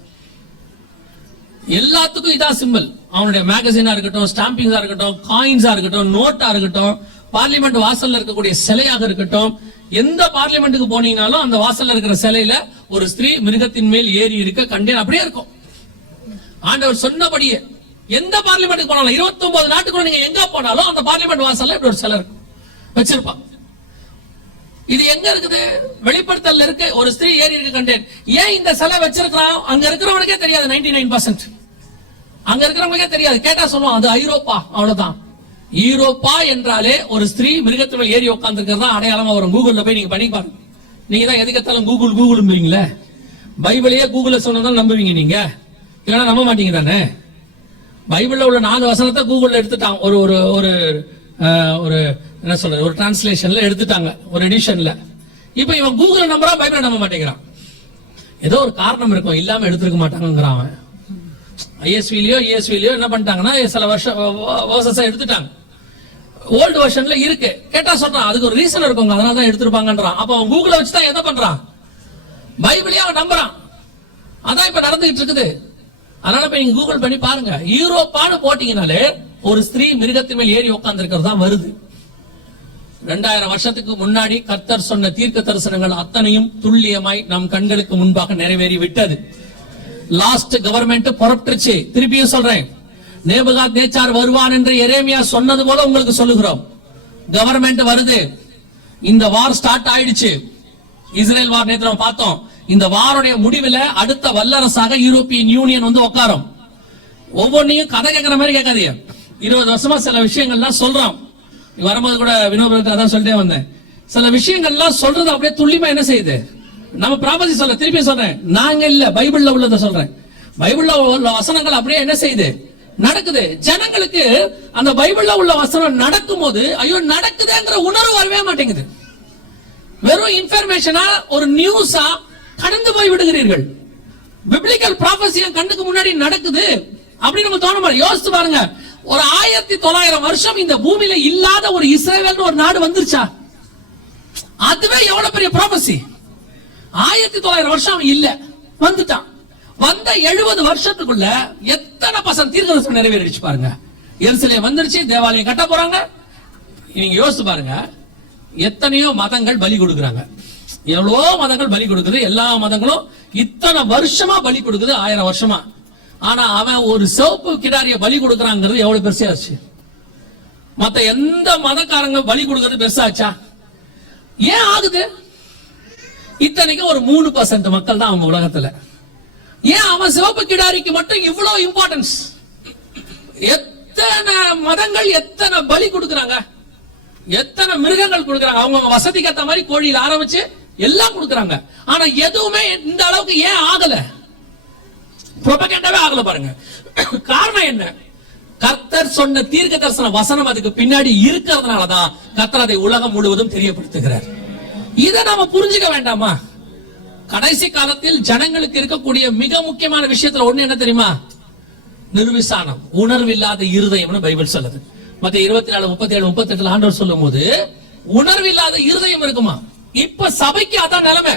எல்லாத்துக்கும் இதான் சிம்பல். அவனுடைய மேகசினா இருக்கட்டும், ஸ்டாம்பிங்கா இருக்கட்டும், காயின்ஸா இருக்கட்டும், நோட்டா இருக்கட்டும், பார்லிமெண்ட் வாசல்ல இருக்கக்கூடிய சிலையாக இருக்கட்டும், எந்த பார்லிமெண்ட்டுக்கு போனீங்கனாலும் அந்த வாசல்ல இருக்கிற சிலையில ஒரு ஸ்திரீ மிருகத்தின் மேல் ஏறி இருக்க கண்டேன். அப்படியே இருக்கும். ஆண்டவர் சொன்னபடியே எந்த பார்லிமெண்ட்டுக்கு போனாலும் 29 நாட்டுக்குள்ள நீங்க எங்க போனாலும் அந்த பார்லிமெண்ட் வாசல்ல இப்படி ஒரு சிலை இருக்கும், வச்சிருப்பான். இது எங்க இருக்குது, வெளிப்படுத்தல் இருக்கு. ஒரு ஸ்திரீ ஏறி இருக்க கண்டேன். ஏன் இந்த சிலை வச்சிருக்கான், அங்க இருக்கிறவனுக்கே தெரியாது. 99% அங்க இருக்கிறவங்களுக்கே தெரியாது. கேட்டா சொல்லுவான் அது ஐரோப்பா, அவ்வளவுதான். யூரோப்பா என்றாலே ஒரு ஸ்திரீ மிருகத்து மேல் ஏறி உட்கார்ந்து இருக்கிறதா அடையாளமா வரும். கூகுள்ல போய் நீங்க பண்ணி பாருங்க. நீங்க தான் எதுக்கத்தாலும் கூகுள்ங்களே, பைபிளையே கூகுள்ல சொன்னதான் நம்புவீங்க நீங்க, இல்லைன்னா நம்ப மாட்டீங்க தானே. பைபிள்ல உள்ள 4 வசனத்தை கூகுள்ல எடுத்துட்டாங்க. ஒரு ஒரு ஒரு ஒரு என்ன சொல்றது, ஒரு டிரான்ஸ்லேஷன்ல எடுத்துட்டாங்க, ஒரு எடிஷன்ல. இப்ப இவன் கூகுள நம்புறான், பைபிளை நம்ப மாட்டேங்கிறான். ஏதோ ஒரு காரணம் இருக்கும், இல்லாம எடுத்துருக்க மாட்டாங்கிறான். ஐஎஸ்விலயோ என்ன பண்ணிட்டாங்கன்னா சில வருஷம் எடுத்துட்டாங்க. ஓல்டு வெர்ஷன்ல இருக்கு. கேட்டா சொல்றான் அதுக்கு ஒரு ரீசன் இருக்கும், அதனாலதான் எடுத்திருப்பாங்கன்றான். அப்ப அவன் கூகுள வச்சுதான் எதை பண்றான், பைபிளையே அவன் நம்புறான். அதான் இப்ப நடந்துகிட்டு இருக்குது. அதனால இப்ப நீங்க கூகுள் பண்ணி பாருங்க, யூரோப்பான்னு போட்டீங்கனாலே ஒரு ஸ்திரீ மிருகத்தின் மேல் ஏறி உட்கார்ந்து இருக்கிறதா வருது. 2000 வருஷத்துக்கு முன்னாடி கர்த்தர் சொன்ன தீர்க்க தரிசனங்கள் அத்தனையும் துல்லியமாய் நம் கண்களுக்கு முன்பாக நிறைவேறி விட்டது. லாஸ்ட் கவர்மெண்ட் புறப்பட்டுருச்சு. திருப்பியும் சொல்றேன், நேபுகாத்நேச்சார் வருவான் என்று எரேமியா சொன்னது போல உங்களுக்கு சொல்லுகிறோம். கவர்மெண்ட் வருது. இந்த வார் ஸ்டார்ட் ஆயிடுச்சு. இஸ்ரேல் வார் நேத்து நம்ம பார்த்தோம். இந்த வாருடைய முடிவில் அடுத்த வல்லரசாக யூரோப்பியன் யூனியன் வந்து உட்காரும். ஒவ்வொன்னையும் கதை கேட்கிற மாதிரி கேட்காதீங்க. 20 வருஷமா சில விஷயங்கள்லாம் சொல்றோம். வரும்போது கூட வினோபுரத்தை அதான் சொல்லிட்டே வந்தேன். சில விஷயங்கள்லாம் சொல்றது அப்படியே துல்லியமா என்ன செய்யுது, நம்ம ப்ராபசி சொல்ல திருப்பி சொல்றேன், நாங்க இல்ல பைபிள்ல உள்ளதை சொல்றேன். பைபிள்ல உள்ள வசனங்கள் அப்படியே என்ன செய்யுது, நடக்குது. ஜனங்களுக்கு அந்த பைபிள்ல உள்ள வசனம் நடக்கும் போது ஐயோ நடக்குதுங்கிற உணர்வு வரவே மாட்டேங்குது. வெறும் இன்ஃபர்மேஷனா ஒரு நியூஸா கடந்து போய் விடுகிறீர்கள். பிப்ளிக்கல் ப்ராபசி கண்ணுக்கு முன்னாடி நடக்குது அப்படி நம்ம தோண மாதிரி யோசிச்சு பாருங்க. ஒரு 1900 வருஷம் இந்த பூமியில இல்லாத ஒரு இஸ்ரேல் ஒரு நாடு வந்துருச்சா, அதுவே எவ்வளவு பெரிய ப்ராபசி. 1900 வருஷம் அவன் இல்ல, வந்துட்டான். வந்த 70 வருஷத்துக்குள்ள எத்தனை % தீர்க்கதரிசனம் நிறைவேறிடுச்சு பாருங்க. எருசலேம் வந்துருச்சு, தேவாலயம் கட்ட போறாங்க. நீங்க யோசிச்சு பாருங்க, எத்தனையோ மதங்கள் பலி கொடுக்கறாங்க. எவ்வளவோ மதங்கள் பலி கொடுக்குது. எல்லா மதங்களும் இத்தனை வருஷமா பலி கொடுக்குது, 1000 வருஷமா. ஆனா அவன் ஒரு சிவப்பு கிடாரிய பலி கொடுக்கறாங்கிறது எவ்வளவு பெருசாச்சு? மத்த எந்த மதக்காரங்க பலி கொடுக்கறது பெருசாச்சா? ஏன் ஆகுது? இத்தனைக்கு ஒரு 3% மக்கள் தான் அவன் உலகத்துல. ஏன் அவன் சிவப்பு கிடாரிக்கு மட்டும் இவ்வளவு இம்பார்ட்டன்ஸ்? எத்தனை மதங்கள் எத்தனை பலி கொடுக்கறாங்க, எத்தனை மிருகங்கள் கொடுக்கறாங்க. அவங்க வசதிக்கு ஏத்த மாதிரி கோழியில ஆரம்பிச்சு எல்லாம் கொடுக்கறாங்க. ஆனா எதுவுமே இந்த அளவுக்கு ஏன் ஆகல? புரோபகண்டாவே ஆகல பாருங்க. காரணம் என்ன? கர்த்தர் சொன்ன தீர்க்க தரிசன வசனம் அதுக்கு பின்னாடி இருக்கிறதுனாலதான் கர்த்தர் அதை உலகம் முழுவதும் தெரியப்படுத்துகிறார். இதை நாம புரிஞ்சுக்க வேண்டாமா? கடைசி காலத்தில் ஜனங்களுக்கு இருக்கக்கூடிய மிக முக்கியமான விஷயத்துல ஒண்ணு என்ன தெரியுமா? நிர்விசானம், உணர்வில்லாத இருதயம்னு பைபிள் சொல்லுது. மத்த 24, 37, 38 ஆண்டவர் சொல்லும் போது உணர்வில்லாத இருதயம் இருக்குமா? இப்ப சபைக்கு அதான் நிலைமை.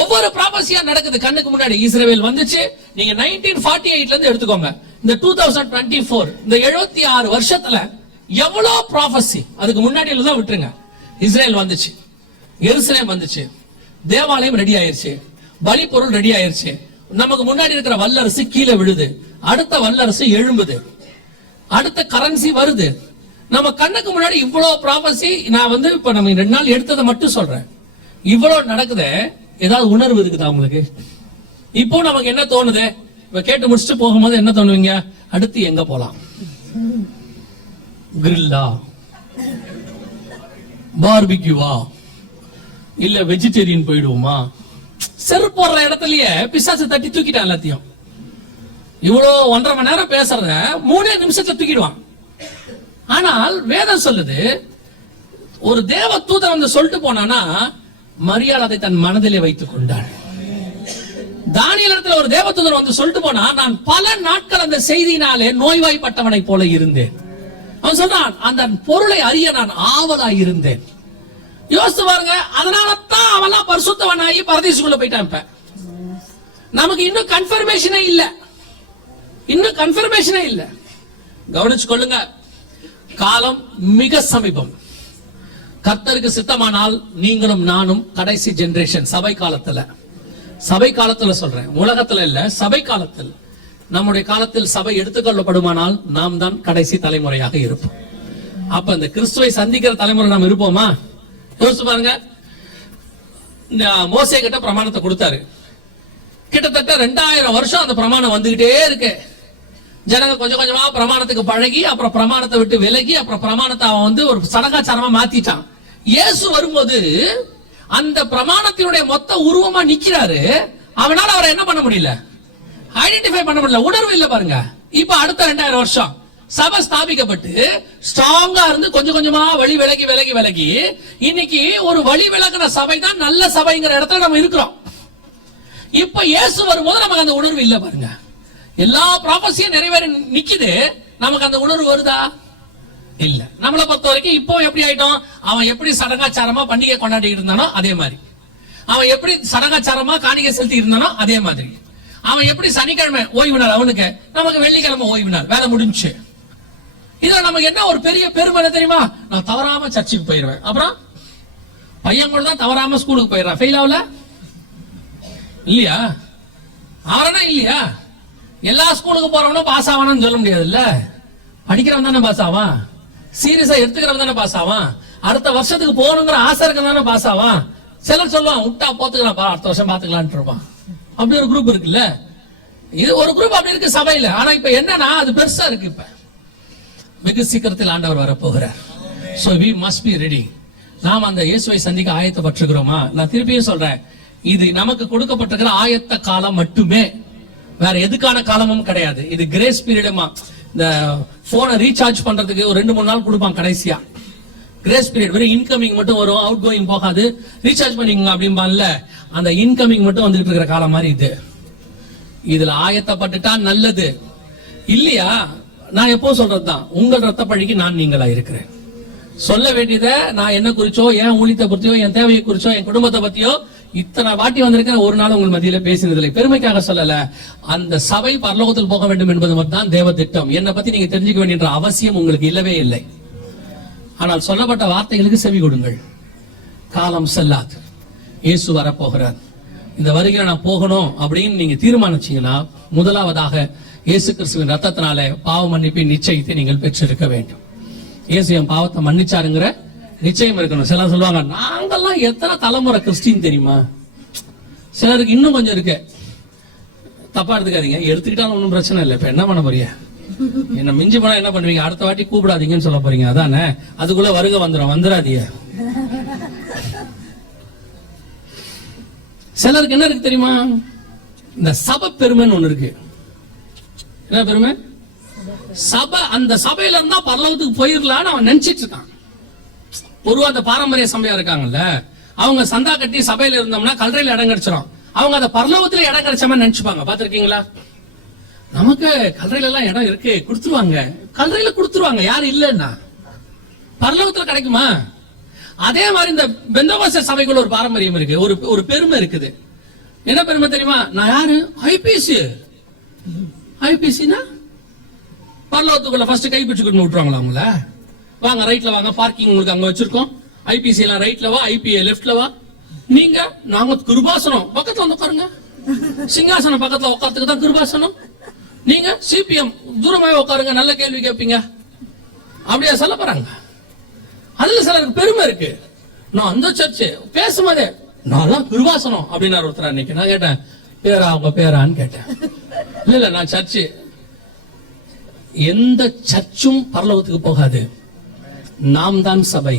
ஒவ்வொரு ப்ராபசியா நடக்குது கண்ணுக்கு முன்னாடி. இஸ்ரவேல் வந்துச்சு, நீங்க 1948ல இருந்து எடுத்துக்கோங்க, இந்த 2024 இந்த 76 வருஷத்துல எவ்வளவு ப்ராபசி. அதுக்கு முன்னாடி தான் விட்டுருங்க. இஸ்ரேல் வந்துச்சு, எருசலேம் வந்துச்சு, தேவாலயம் ரெடி ஆயிருச்சு, பலி பொருள் ரெடி ஆயிருச்சு, நமக்கு முன்னாடி இருக்கிற வல்லரசு கீழே விழுது, அடுத்த வல்லரசு எழும்புது, அடுத்த கரன்சி வருது. நம்ம கண்ணுக்கு முன்னாடி இவ்வளவு ப்ராபசி. நான் இப்ப நம்ம 2 நாள் எடுத்ததை மட்டும் சொல்றேன். இவ்வளவு நடக்குது. ஏதாவது உணர்வு இருக்குதா உங்களுக்கு? இப்போ நமக்கு என்ன தோணுது? இப்ப கேட்டு முடிச்சுட்டு போகும்போது என்ன தோணுவீங்க? அடுத்து எங்க போலாம்? கிரில்லா, பார்பிக்யூவா, இல்ல வெஜிடேரியன் போயிடுவோமா? செருப்பு போடுற இடத்துலயே பிசாசு தட்டி தூக்கிட்டான் எல்லாத்தையும். இவ்வளவு 1.5 மணி நேரம் பேசுறத 3 நிமிஷத்துல தூக்கிடுவான். ஆனால் வேதம் சொல்லுது, ஒரு தேவ தூதன் வந்து சொல்லிட்டு போனானா மரியாள் அதை தன் மனதிலே வைத்துக் கொண்டாள். தானியேல் இடத்துல ஒரு தேவதூதன் வந்து சொல்லிட்டு போனா, நான் பல நாட்கள் அந்த செய்தியினாலே நோய்வாய்ப்பட்டவனை போல இருந்தேன். அவன் சொல்றான், அந்த பொருளை அறிய நான் ஆவலாய் இருந்தேன். யோசித்து பாருங்க. அதனாலதான் அவெல்லாம் பரிசுத்தவனாகி பரதீசுக்குள்ள போயிட்டான். இப்ப நமக்கு இன்னும் கன்ஃபர்மேஷனே இல்ல, இன்னும் கன்ஃபர்மேஷனே இல்ல. கவனிச்சு கொள்ளுங்க, காலம் மிக சமீபம். கர்த்தருக்கு சித்தமானால் நீங்களும் நானும் கடைசி ஜெனரேஷன், சபை காலத்துல சொல்றேன், உலகத்துல இல்ல, சபை காலத்தில். நம்முடைய காலத்தில் சபை எடுத்துக்கொள்ளப்படுமானால் நாம் தான் கடைசி தலைமுறையாக இருப்போம். அப்ப இந்த கிறிஸ்துவை சந்திக்கிற தலைமுறை நாம் இருப்போமா? யோசிச்சு பாருங்க. மோசே கிட்ட பிரமாணத்தை கொடுத்தாரு. கிட்டத்தட்ட 2000 வருஷம் அந்த பிரமாணம் வந்துகிட்டே இருக்கு. ஜனங்க கொஞ்சம் கொஞ்சமா பிரமாணத்துக்கு பழகி, அப்புறம் பிரமாணத்தை விட்டு விலகி, அப்புறம் பிரமாணத்தை அவன் ஒரு சடங்காச்சாரமா மாத்திட்டான். இயேசு வரும்போது அந்த பிரமாணத்தினுடைய மொத்த உருவமா நிக்கிறாரு. அவனால அவரை என்ன பண்ண முடியல? ஐடென்டிஃபை பண்ண முடியல. உணர்வு இல்ல பாருங்க. இப்ப அடுத்த 2000 வருஷம் சபை ஸ்தாபிக்கப்பட்டு ஸ்ட்ராங்கா இருந்து கொஞ்சம் கொஞ்சமா வழி விலகி இன்னைக்கு ஒரு வழி விலகின சபை தான் நல்ல சபைங்கிற இடத்துல நம்ம இருக்கிறோம். இப்ப இயேசு வரும்போது நமக்கு அந்த உணர்வு இல்ல பாருங்க. எல்லா ப்ராபசியும் நிறைவேறி நிக்குது, நமக்கு அந்த உணர்வு வருதா? இல்ல. நம்மளை பொறுத்த வரைக்கும் இப்போ எப்படி ஆயிட்டோம்? அவன் எப்படி சடங்காச்சாரமா பண்டிகை கொண்டாடி இருந்தானோ அதே மாதிரி, அவன் எப்படி சடங்காச்சாரமா காணிக்கை செலுத்தி இருந்தானோ அதே மாதிரி, அவன் எப்படி சனிக்கிழமை ஓய்வு நாள் அவனுக்கு, நமக்கு வெள்ளிக்கிழமை ஓய்வு நாள், வேலை முடிஞ்சு. இதுல நமக்கு என்ன ஒரு பெரிய பெருமை தெரியுமா? நான் தவறாம சர்ச்சுக்கு போயிருவேன், அப்புறம் பையன் கூட தான் தவறாம ஸ்கூலுக்கு போயிடுறான், ஃபெயில் ஆகல இல்லையா? அவனா இல்லையா? எல்லா ஸ்கூலுக்கு போறவனும் பாஸ் ஆவானு சொல்ல முடியாது இல்ல. படிக்கிறவன் தானே பாஸ் ஆவான், சீரியஸா எடுத்துக்கிறவன் தானே பாஸ் ஆவான், அடுத்த வருஷத்துக்கு போகணுங்கிற ஆசை இருக்க தானே பாஸ் ஆவான். சிலர் சொல்லுவான், விட்டா போத்துக்கலாம், அடுத்த வருஷம் பாத்துக்கலான் இருப்பான். அப்படி ஒரு குரூப் இருக்குல்ல. இது ஒரு குரூப் அப்படி இருக்கு சபையில. ஆனா இப்ப என்னன்னா அது பெருசா இருக்கு. இப்ப வெகு சீக்கிரத்தில் ஆண்டவர் வரப்போகிறார். So we must be ready. நாம் அந்த இயேசுவை சந்திக்க ஆயத்தப்பட்டிருக்கிறோமா? நான் திருப்பியும் சொல்றேன், இது நமக்கு கொடுக்கப்பட்டிருக்கிற ஆயத்த காலம் மட்டுமே, வேற எதுக்கான காலமும் கிடையாது. இது கிரேஸ் பீரியடுமா. இந்த போனை ரீசார்ஜ் பண்றதுக்கு ஒரு 2-3 நாள் கொடுப்பான் கடைசியா. கிரேஸ் பீரியட் வெறும் இன்கமிங் மட்டும் வரும், அவுட் கோயிங் போகாது. ரீசார்ஜ் பண்ணிக்கோங்க அப்படிம்பான்ல, அந்த இன்கமிங் மட்டும் வந்துட்டு இருக்கிற காலம் மாதிரி இது. இதுல ஆயத்தப்பட்டுட்டா நல்லது இல்லையா? நான் எப்போ சொல்றதுதான், உங்கள் ரத்த பழிக்கு நான் நீங்களா இருக்கிறேன். சொல்ல வேண்டியதை நான் என்ன குறிச்சோ, என் ஊழியத்தை பத்தியோ, என் தேவையை குறிச்சோ, என் குடும்பத்தை பத்தியோ இத்தனை வாட்டி வந்திருக்கிற ஒரு நாள் உங்கள் மத்தியில பேசினதில்லை, பெருமைக்காக சொல்லல. அந்த சபை பரலோகத்தில் போக வேண்டும் என்பது மட்டும் தான் தேவ திட்டம். என்னை பத்தி நீங்க தெரிஞ்சுக்க வேண்டிய அவசியம் உங்களுக்கு இல்லவே இல்லை. ஆனால் சொல்லப்பட்ட வார்த்தைகளுக்கு செவி கொடுங்கள். காலம் செல்லாது, இயேசு வரப்போகிறார். இந்த வருகையில நான் போகணும் அப்படின்னு நீங்க தீர்மானிச்சீங்கன்னா, முதலாவதாக இயேசு கிறிஸ்துவின் ரத்தத்தினால பாவ மன்னிப்பின் நிச்சயத்தை நீங்கள் பெற்றிருக்க வேண்டும். இயேசு என் பாவத்தை மன்னிச்சாருங்கிற நிச்சயம் இருக்கணும். சிலர் சொல்லுவாங்க, நாங்கெல்லாம் எத்தனை தலைமுறை கிறிஸ்டின் தெரியுமா? சிலருக்கு இன்னும் கொஞ்சம் இருக்கு. தப்பா எடுத்துக்காதீங்க, எடுத்துக்கிட்டாலும் ஒன்றும் பிரச்சனை இல்லை. இப்ப என்ன பண்ண போறீங்க? என்ன மிஞ்சி போனா என்ன பண்ணுவீங்க? அடுத்த வாட்டி கூப்பிடாதீங்கன்னு சொல்ல போறீங்க, அதானே? அதுக்குள்ள வருகை வந்துடாதீங்க. சிலருக்கு என்ன இருக்கு தெரியுமா? இந்த சபை பெருமைன்னு ஒண்ணு இருக்கு. என்ன பெருமை? சபை, அந்த சபையில இருந்தா பரலோகத்துக்கு போயிடலான்னு அவன் நினைச்சிட்டு இருக்கான். பொதுவா அந்த பாரம்பரிய சபையா இருக்காங்கல்ல, அவங்க சந்தா கட்டி சபையில இருந்தோம்னா கல்லறையில இடம் கிடைச்சிடும். அவங்க அந்த பரலோகத்துல இடம் கிடைச்ச மாதிரி நினைச்சுப்பாங்க. பாத்திருக்கீங்களா? நமக்கு கல்லறையில எல்லாம் இடம் இருக்கு, கொடுத்துருவாங்க. கல்லறையில கொடுத்துருவாங்க, யாரு இல்லன்னா. பரலோகத்துல கிடைக்குமா? அதே மாதிரி இந்த பெந்தகோஸ்தே சபைக்குள்ள ஒரு பாரம்பரியம் இருக்கு, ஒரு பெருமை இருக்குது. என்ன பெருமை தெரியுமா? நான் யாரு? ஐபிசி. ஐபிசினா பரலோகத்துக்குள்ள ஃபர்ஸ்ட் கைப்பிடிச்சு கொண்டு விட்டுருவாங்களா அவங்கள? வாங்க ரைட்ல வாங்க, பார்க்கிங் உங்களுக்கு அங்க வச்சிருக்கோம். ஐபிசி எல்லாம் ரைட்ல வா, ஐபிஏ லெஃப்ட்ல வா. நீங்க நாங்க கிருபாசனம் பக்கத்துல வந்து உட்காருங்க. சிங்காசனம் பக்கத்துல உட்காரத்துக்கு தான் கிருபாசனம். நீங்க சிபிஎம் தூரமாவே உட்காருங்க, நல்ல கேள்வி கேட்பீங்க. அப்படியா சொல்ல போறாங்க? அதுல சிலருக்கு பெருமை இருக்கு. நான் அந்த சர்ச்சு பேசும்போதே நான் கிருபாசனம் அப்படின்னாரு ஒருத்தர் அன்னைக்கு. நான் கேட்டேன், பேரா உங்க பேரான்னு கேட்டேன். இல்ல நான் சர்ச்சு. எந்த சர்ச்சும் பரலோகத்துக்கு போகாது. நாம் தான் சபை,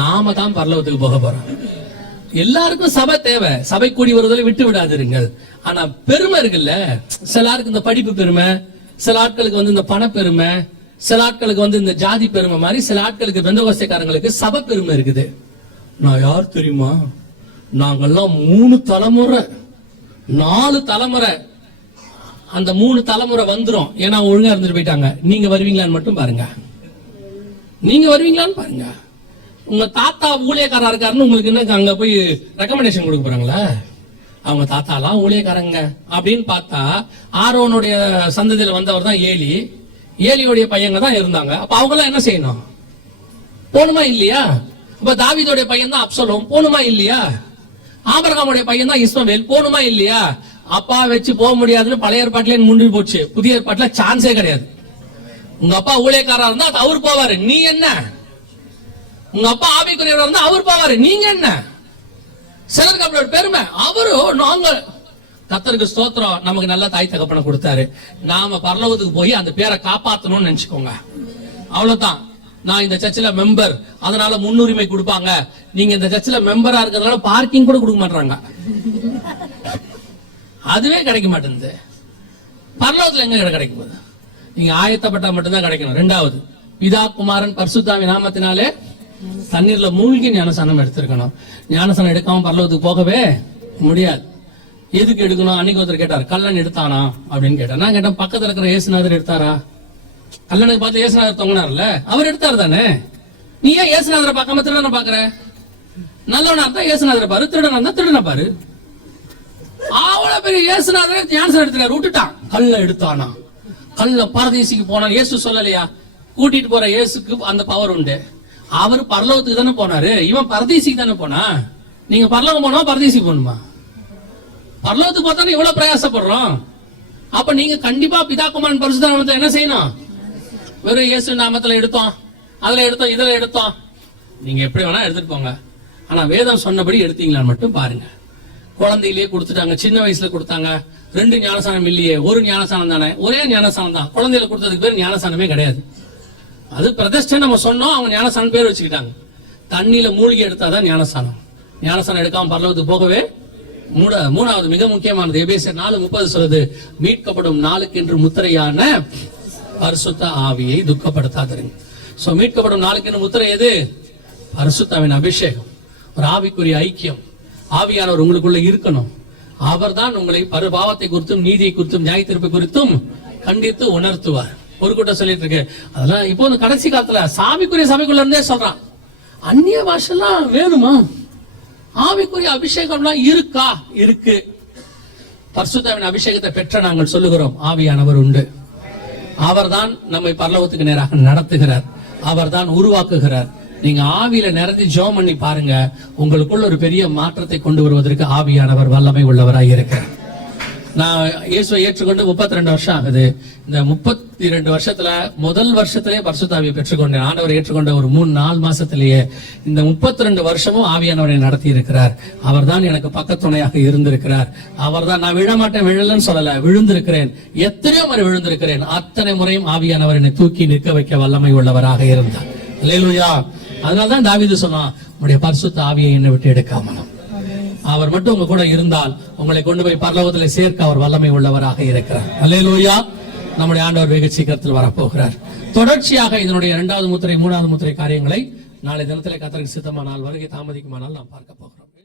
நாம தான் பரலோகத்துக்கு போக போறோம். எல்லாருக்கும் சபை தேவை, சபை கூடி வருவதில் விட்டு விடாதிருங்கள். ஆனா பெருமை இருக்குல்ல, சில ஆளுக்கு இந்த படிப்பு பெருமை, சில ஆட்களுக்கு வந்து இந்த பண பெருமை, சில ஆட்களுக்கு வந்து இந்த ஜாதி பெருமை மாதிரி, சில ஆட்களுக்கு பெந்தகோஸ்தேக்காரங்களுக்கு சபை பெருமை இருக்குது. நான் யார் தெரியுமா? நாங்கெல்லாம் 3 தலைமுறை 4 தலைமுறை, அந்த 3 தலைமுறை வந்துரும். ஏன்னா ஒழுங்கா இருந்துட்டு போயிட்டாங்க. நீங்க வருவீங்களான்னு மட்டும் பாருங்க. நீங்க வருவீங்களான்னு பாருங்க. உங்க தாத்தா ஊழியக்காரா இருக்காருன்னு உங்களுக்கு என்ன அங்க போய் ரெக்கமெண்டேஷன் கொடுக்க போறாங்களா? அவங்க தாத்தாலாம் ஊழியக்காரங்க அப்படின்னு பார்த்தா, ஆரோனுடைய சந்ததியில வந்தவர் தான் ஏலி. ஏலியோடைய பையங்க தான் இருந்தாங்க. அப்ப அவங்க எல்லாம் என்ன செய்யணும்? போணுமா இல்லையா? அப்ப தாவீதோடைய பையன் தான் அப்சலோம், போணுமா இல்லையா? ஆபிரகாமுடைய பையன் தான் இஸ்மவேல், போணுமா இல்லையா? அப்பா வச்சு போக முடியாதுன்னு பழைய ஏற்பாட்டிலே முன்னி போச்சு. புதிய ஏற்பாட்டுல சான்ஸே கிடையாது. உங்க அப்பா ஊழியக்காரா இருந்தா அவர் போவாரு, நீ என்ன? உங்க அப்பா ஆவிக்குரியவரா இருந்தா அவர் போவாரு, நீங்க என்ன? சிலருக்கு அப்படி ஒரு பெருமை. அவரு நாங்க கர்த்தருக்கு ஸ்தோத்திரம், நமக்கு நல்ல தாய் தகப்பனை கொடுத்தாரு, நாம பரலோகத்துக்கு போய் அந்த பேரை காப்பாத்தணும்னு நினைச்சுக்கோங்க. அவ்வளவுதான். நான் இந்த சர்ச்சில் மெம்பர், அதனால முன்னுரிமை கொடுப்பாங்க. நீங்க இந்த சர்ச்சில் மெம்பரா இருக்கிறதுனால பார்க்கிங் கூட கொடுக்க மாட்டாங்க. அதுவே கிடைக்க மாட்டேங்குது. பரலோகத்துல எங்க கிடைக்கும் போது? நீங்க ஆயத்தப்பட்டா மட்டும்தான் கிடைக்கணும். 2வது, பிதா குமாரன் பரிசுத்தாவி நாமத்தினாலே தண்ணீர்ல மூழ்கி ஞானசானம் எடுத்திருக்கணும். ஞானசானம் எடுக்காம பரலோகத்துக்கு போகவே முடியாது. எதுக்கு எடுக்கணும்? அன்னைக்கு ஒருத்தர் கேட்டார், கல்லன் எடுத்தானா அப்படின்னு கேட்டார். நான் கேட்டேன், பக்கத்துல இருக்கிற இயேசுநாதர் எடுத்தாரா? கல்லனுக்கு பார்த்து இயேசுநாதர் தொங்கினார்ல, அவர் எடுத்தாரு தானே. நீ ஏன் இயேசுநாதரை பார்க்காம திருடனை பாக்குற? நல்லவனா இருந்தா இயேசுநாதரை பாரு, திருடனா இருந்தா திருடனை பாரு. அவ்வளவு பெரிய இயேசுநாதரை ஞானசானம் எடுத்துக்காரு, விட்டுட்டான். கல்ல எடுத்தானா? கல்ல பரதேசிக்கு போனா இயேசு சொல்லலையா? கூட்டிட்டு போற இயேசுக்கு அந்த பவர் உண்டு. அவர் பரலோகத்துக்கு தானே போனாரு, இவன் பரதேசிக்கு தானே போனா. நீங்க பரலோகம் போனா பரதேசிக்கு போகணுமா? பரலோகத்துக்கு பார்த்தா இவ்வளவு பிரயாசப்படுறோம். அப்ப நீங்க கண்டிப்பா பிதா குமாரன் பரிசுத்த நாமத்தை என்ன செய்யணும்? வெறும் இயேசு நாமத்துல எடுத்தோம், அதுல எடுத்தோம், இதுல எடுத்தோம், நீங்க எப்படி வேணா எடுத்துட்டு போங்க. ஆனா வேதம் சொன்னபடி எடுத்தீங்களான்னு மட்டும் பாருங்க. குழந்தையிலேயே கொடுத்துட்டாங்க, சின்ன வயசுல கொடுத்தாங்க. 2 ஞானசானம் இல்லையே, ஒரு ஞானசானம் தானே, ஒரே ஞானசானம் தான். குழந்தையில கொடுத்ததுக்கு பேர் ஞானசானமே கிடையாது. அது பிரதிஷ்டை நம்ம சொன்னோம், அவங்க ஞானசானம் பேர் வச்சுக்கிட்டாங்க. தண்ணியில மூழ்கி எடுத்தாதான் ஞானசானம். ஞானசானம் எடுக்காம பரலோகத்துக்கு போகவே 3வது மிக முக்கியமானது, எபேசியர் 4:30 சொல்லுது, மீட்கப்படும் நாளுக்கு என்று முத்திரையான பரிசுத்த ஆவியை துக்கப்படுத்தாதீங்க. சோ மீட்கப்படும் நாளுக்கு என்று முத்திரை எது? பரிசுத்தாவின் அபிஷேகம், ஒரு ஆவிக்குரிய ஐக்கியம். ஆவியானவர் உங்களுக்குள்ள இருக்கணும். அவர் தான் உங்களை பாவத்தை குறித்தும் நீதியை குறித்தும் நியாய தீர்ப்பை குறித்தும் கண்டித்து உணர்த்துவார். ஒரு கூட்டம் சொல்லிட்டு இருக்கு, அதெல்லாம் இப்போ இந்த கடைசி காலத்துல சாமிக்குரிய சபைக்குள்ள இருந்தே சொல்றான், அந்நிய பாஷெல்லாம் வேணுமா? ஆவிக்குரிய அபிஷேகம்லாம் இருக்கா? இருக்கு. பரிசுத்தாவின் அபிஷேகத்தை பெற்ற நாங்கள் சொல்லுகிறோம், ஆவியானவர் உண்டு. அவர்தான் நம்மை பரலோகத்துக்கு நேராக நடத்துகிறார், அவர்தான் உருவாக்குகிறார். நீங்க ஆவியில நிறைஞ்சு ஜெபம் பண்ணி பாருங்க, உங்களுக்குள்ள ஒரு பெரிய மாற்றத்தை கொண்டு வருவதற்கு ஆவியானவர் வல்லமை உள்ளவராய் இருக்கிறார். நான் இயேசுவை ஏற்றுக்கொண்டு 32 வருஷம் ஆகுது. இந்த 32 வருஷத்துல முதல் வருஷத்திலேயே பரிசுத்தாவியை பெற்றுக்கொண்டேன். ஆண்டவர் ஏற்றுக்கொண்ட ஒரு 3-4 மாசத்திலேயே இந்த 32 வருஷமும் ஆவியானவரை நடத்தி இருக்கிறார். அவர் தான் எனக்கு பக்கத்துணையாக இருந்திருக்கிறார். அவர் தான், நான் விழமாட்டேன் விழலன்னு சொல்லல, விழுந்திருக்கிறேன், எத்தனையோ முறை விழுந்திருக்கிறேன். அத்தனை முறையும் ஆவியானவர் என்னை தூக்கி நிற்க வைக்க வல்லமை உள்ளவராக இருந்தார். அல்லேலூயா. அதனால்தான் தாவீது சொன்னான், உம்முடைய பரிசுத்த ஆவியை என்னை விட்டு எடுக்காமலும். அவர் மட்டும் உங்க கூட இருந்தால் உங்களை கொண்டு போய் பரலோகத்திலே சேர்க்க அவர் வல்லமை உள்ளவராக இருக்கிறார். அல்லேலூயா. நம்முடைய ஆண்டவர் வெகு சீக்கிரத்தில் வரப்போகிறார். தொடர்ச்சியாக இதனுடைய 2வது முத்திரை 3வது முத்திரை காரியங்களை நாளை தினத்திலே கர்த்தருக்கு சித்தமானால், வருகை தாமதிக்குமானால் நாம் பார்க்க போகிறோம்.